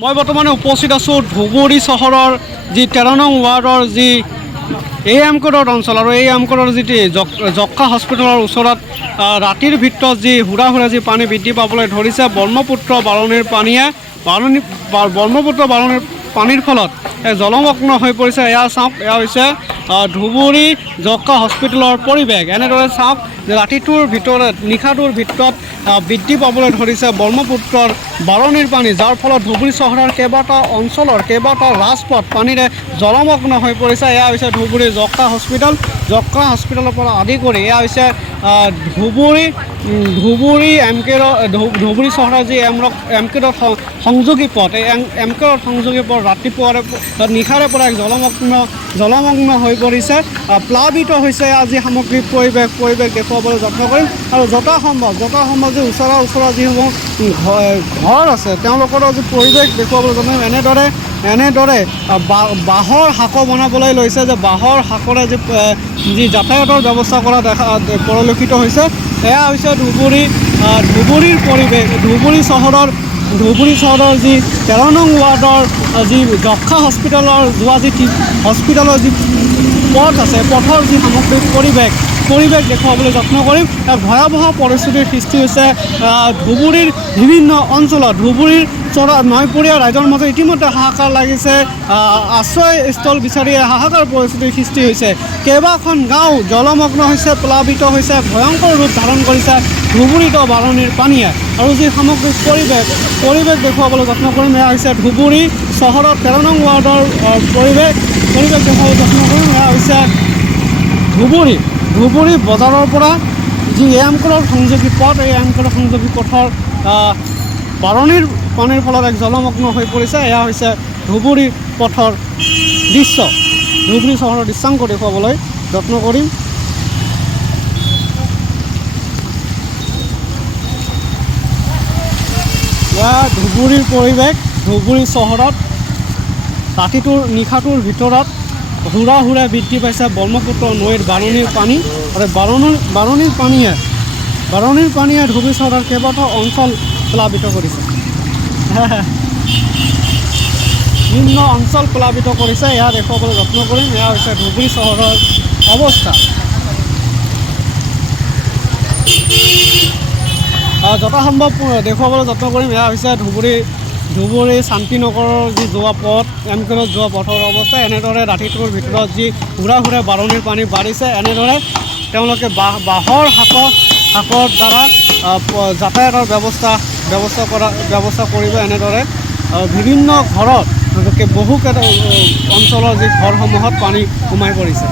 মই বৰ্তমানে উপস্থিত আছোঁ ধুবুৰী চহৰৰ যি 13 নং ৱাৰ্ডৰ যি AM কোডৰ অঞ্চল আৰু AM কোডৰ যি যক্ষ্মা হস্পিটেলৰ ওচৰত ৰাতিৰ ভিতৰত যি হুৰা যি পানী বৃদ্ধি পাবলৈ ধৰিছে ব্ৰহ্মপুত্ৰ বাৰণীৰ পানীয়ে ব্ৰহ্মপুত্ৰ বাৰণীৰ পানীৰ ফলত জলমগ্ন হৈ পৰিছে। এয়া চাওক, এয়া হৈছে ধুবুৰী যক্ষ্মা হস্পিটেলৰ পৰিৱেশ। এনেদৰে চাওক যে ৰাতিটোৰ ভিতৰত নিশাটোৰ ভিতৰত বৃদ্ধি পাবলৈ ধৰিছে ব্ৰহ্মপুত্ৰৰ বাৰণীৰ পানী, যাৰ ফলত ধুবুৰী চহৰৰ কেইবাটাও অঞ্চলৰ কেইবাটাও ৰাজপথ পানীৰে জলমগ্ন হৈ পৰিছে। এয়া হৈছে ধুবুৰী যক্ষ্মা হস্পিটেলৰ পৰা আদি কৰি এয়া হৈছে ধুবুৰী ধুবুৰী চহৰৰ যি এমকেডৰ সংযোগী পথ, এই এমকেডৰ সংযোগী পথ ৰাতিপুৱাৰে নিশাৰে পৰা জলমগ্ন হৈ পৰিছে, প্লাবিত হৈছে। আজি সামগ্ৰিক পৰিৱেশ দেখুৱাবলৈ যত্ন কৰিম আৰু যথাসম্ভৱ যি ওচৰৰ যিসমূহ ঘৰ আছে তেওঁলোকৰো যি পৰিৱেশ দেখুৱাবলৈ যত্ন কৰিম। এনেদৰে বাঁহৰ সাঁকো বনাবলৈ লৈছে, যে বাঁহৰ সাঁকৰে যি যাতায়াতৰ ব্যৱস্থা কৰা পৰিলক্ষিত হৈছে। এয়া হৈছে ধুবুৰীৰ পৰিৱেশ। ধুবুৰী চহৰৰ যি 13 নং ৱাৰ্ডৰ যি যক্ষ্মা হস্পিটেলৰ যোৱা হস্পিটেলৰ যি পথ আছে, পথৰ যি সামগ্ৰিক পৰিৱেশ দেখুৱাবলৈ যত্ন কৰিম। ভয়াৱহ পৰিস্থিতিৰ সৃষ্টি হৈছে ধুবুৰীৰ বিভিন্ন অঞ্চলত। ধুবুৰীৰ নৈপৰীয়া ৰাইজৰ মাজত ইতিমধ্যে হাহাকাৰ লাগিছে, আশ্ৰয়স্থল বিচাৰি হাহাকাৰ পৰিস্থিতিৰ সৃষ্টি হৈছে। কেইবাখন গাঁও জলমগ্ন হৈছে, প্লাবিত হৈছে, ভয়ংকৰ ৰূপ ধাৰণ কৰিছে ধুবুৰীত বাৰণীৰ পানীয়ে। আৰু যি সামগ্ৰিক পৰিৱেশ দেখুৱাবলৈ যত্ন কৰিম, এয়া হৈছে ধুবুৰী চহৰত 13 নং ৱাৰ্ডৰ পৰিৱেশ দেখুৱাবলৈ যত্ন কৰিম। এয়া হৈছে ধুবুৰী বজাৰৰ পৰা যি AM কোডৰ সংযোগী পথ, এই AM কোডৰ সংযোগী পথৰ বাৰণীৰ পানীৰ ফলত এক জলমগ্ন হৈ পৰিছে। এয়া হৈছে ধুবুৰী পথৰ দৃশ্য। ধুবুৰী চহৰৰ দৃশ্যাংক দেখুৱাবলৈ যত্ন কৰিম। এয়া ধুবুৰীৰ পৰিৱেশ। ধুবুৰী চহৰত নিশাটোৰ ভিতৰত হুৰা বৃদ্ধি পাইছে ব্ৰহ্মপুত্ৰ নৈৰ বাৰণীৰ পানী, আৰু বাৰণীৰ পানীয়ে ধুবুৰী চহৰৰ কেইবাটাও অঞ্চল প্লাবিত কৰিছে। বিভিন্ন অঞ্চল প্লাবিত কৰিছে, এয়া দেখুৱাবলৈ যত্ন কৰিম। এয়া হৈছে ধুবুৰী চহৰৰ অৱস্থা। যথাসম্ভৱ দেখুৱাবলৈ যত্ন কৰিম। এয়া হৈছে ধুবুৰী শান্তিনগৰৰ যি যোৱা পথ, এমকেডত যোৱা পথৰ অৱস্থা। এনেদৰে ৰাতিটোৰ ভিতৰত যি হুৰা বাৰণীৰ পানী বাঢ়িছে, এনেদৰে তেওঁলোকে বাঁহৰ শাকৰ দ্বাৰা যাতায়াতৰ ব্যৱস্থা কৰিব। এনেদৰে বিভিন্ন ঘৰত বহুকেইটা অঞ্চলৰ যি ঘৰসমূহত পানী সোমাই পৰিছে।